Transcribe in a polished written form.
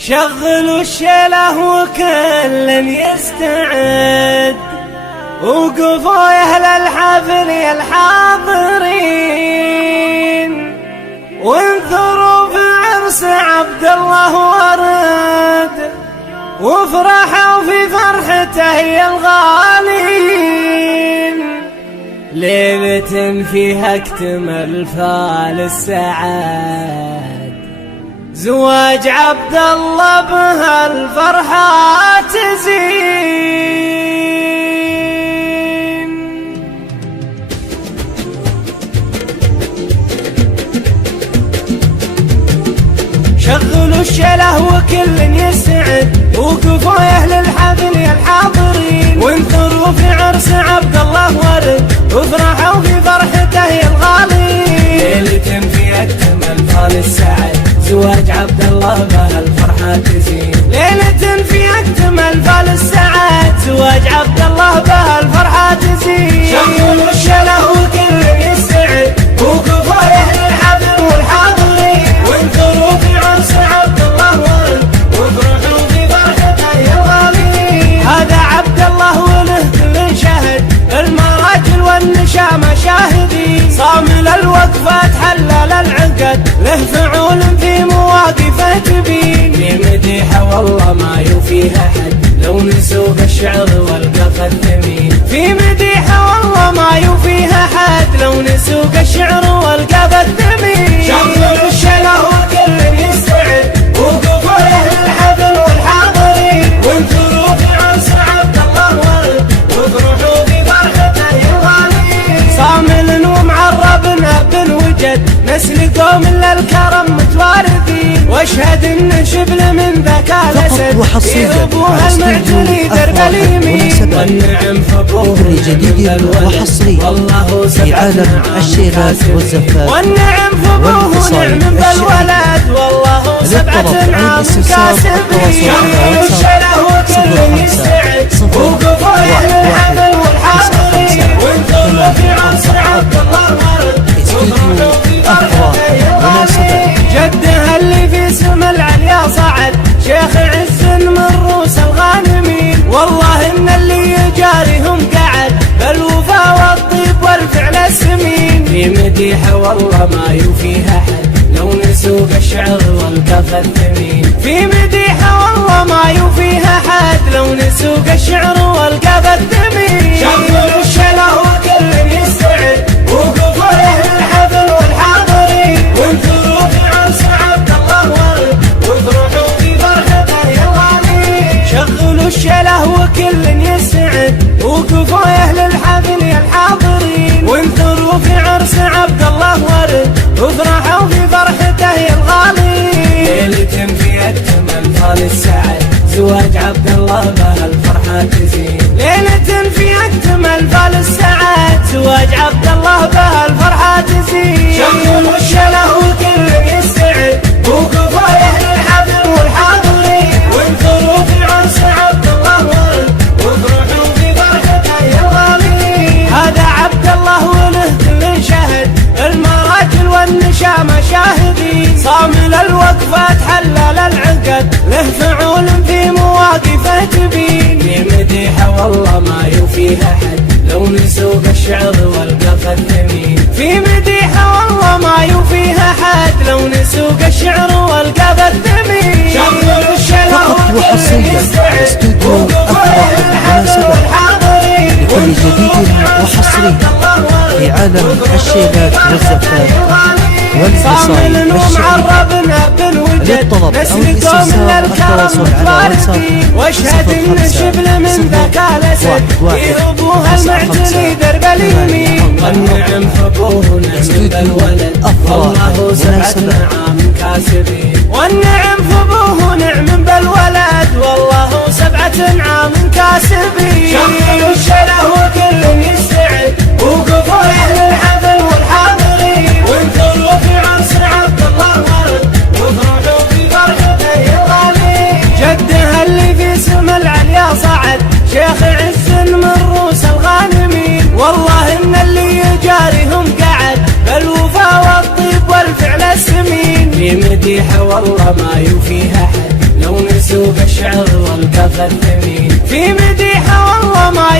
شغلوا الشيله وكل يستعد، وقفوا يا اهل الحفل يا الحاضرين، وانثروا في عرس عبد الله ورد، وافرحوا في فرحته يا الغالين. ليلة فيها اكتمل فال السعاد، زواج عبد الله بها الفرحة تزين. شغلوا الشيله وكل يسعد، وقفوا يا اهل الحفل يا الحاضرين، وانثروا في عرس عبد الله ورد، وافرحوا في فرحته يا الغالين. ليلة فيها اكتمل فال السعد، زواج عبد الله بها الفرحة تزين. ليلة فيها اكتمل فال السعد، زواج عبد الله بها الفرحة تزين. شغلوا الشيله وكل يسعد، وقفوا يا اهل الحفل والحاضرين، وانثروا في عرس عبد الله ورد، وافرحوا في فرحته يا الغالين. هذا عبد الله وله كل شهد، المراجل والنشامة شاهدين، صامل الوقفات حلل العقد، له فعول في مواقفه تبين. في مديحه والله ما يوفيها حد، لو نسوق الشعر والقفا الثمين. في مديحه والله ما يوفيها حد، لو نسوق الشعر والقفا الثمين. شغلوا الشيله وكل يستعد، وقفوا يا اهل الحفل والحاضرين، وانثروا في عرس عبد الله ورد، وافرحوا في فرحته يا الغالين. صامل ومعرب بن وجد، نسل قوم للكرم متوارثين، واشهد ان شبل من ذاك الاسد، يربوها المعتلي درب اليمين. والنعم فبوه جديد وحصري في عالم الشيلات والزفات، والنعم فبوه نعم بالولد، والله سبعة عام كاسبين. شغلوا الشيله وكل يستعد، وقفوا يا اهل الحفل والحاضرين، وانثروا في عرس عبد الله ورد، وافرحوا في فرحته يا الغالين. جدها اللي في سما العليا صعد، شيخ عز من روس الغانمين، والله ان اللي يجاريهم قعد، بالوفا والطيب والفعل السمين. في مديحه والله ما يوفيها حد، لو نسوق الشعر والقفا الثمين. في مديحه والله ما يوفيها حد، لو نسوق الشعر والقفا الثمين. شغلوا الشيله وكل يستعد، وقفوا يا اهل الحفل والحاضرين، وانثروا في عرس عبد الله ورد، وافرحوا في فرحته يا الغالين. شغلوا الشيله وكل يستعد، وقفوا يا اهل الحفل يا الحاضرين، وانثروا في عرس عبد الله ورد، وافرحوا في فرحته يا الغالين. ليلة فيها اكتمل فال السعد، زواج عبد الله بها الفرحة تزين. ليلة فيها اكتمل فال السعد، زواج عبد الله بها الفرحة تزين. شغلوا الشيله وكل يستعد، وقفوا يا اهل الحفل والحاضرين، وانثروا في عرس عبد الله ورد، وافرحوا في فرحته يا الغالين. هذا عبد الله وله كل شهد، المراجل والنشامة شاهدين، صامل الوقفات حلل العقد، له فعول في مواقفه تبين. في مديحه والله ما يوفيها حد، لو نسوق الشعر والقفا الثمين. في مديحه والله ما يوفيها حد، لو نسوق الشعر والقفا الثمين. شغلوا الشيله وكل يستعد، وقفوا يا اهل الحفل والحاضرين، لكل جديد وحصري في عالم الشيلات والزفات والانفصال ومعرب بن وجد، للطلب أو نسل قوم الاستفسار للكرم التواصل على واتساب واشهد ان شبل من ذاك الاسد، يربوها المعتلي درب اليمين. والنعم فبوه نعم بالولد، والله سبعة عام كاسبين. والنعم فبوه نعم بالولد، والله سبعة عام كاسبين. شغلوا الشيله وكل يستعد، وقفوا يا اهل الحفل والحاضرين، وانثروا في عرس عبد الله ورد، وافرحوا في فرحته يا الغالين. جدها اللي في سما العليا صعد، شيخ عز من روس الغانمين، والله ان اللي يجاريهم قعد، بالوفا والطيب والفعل السمين. في مديحه والله ما يوفيها حد، لو سوق الشعر والقفا الثمين، في مديحه والله ما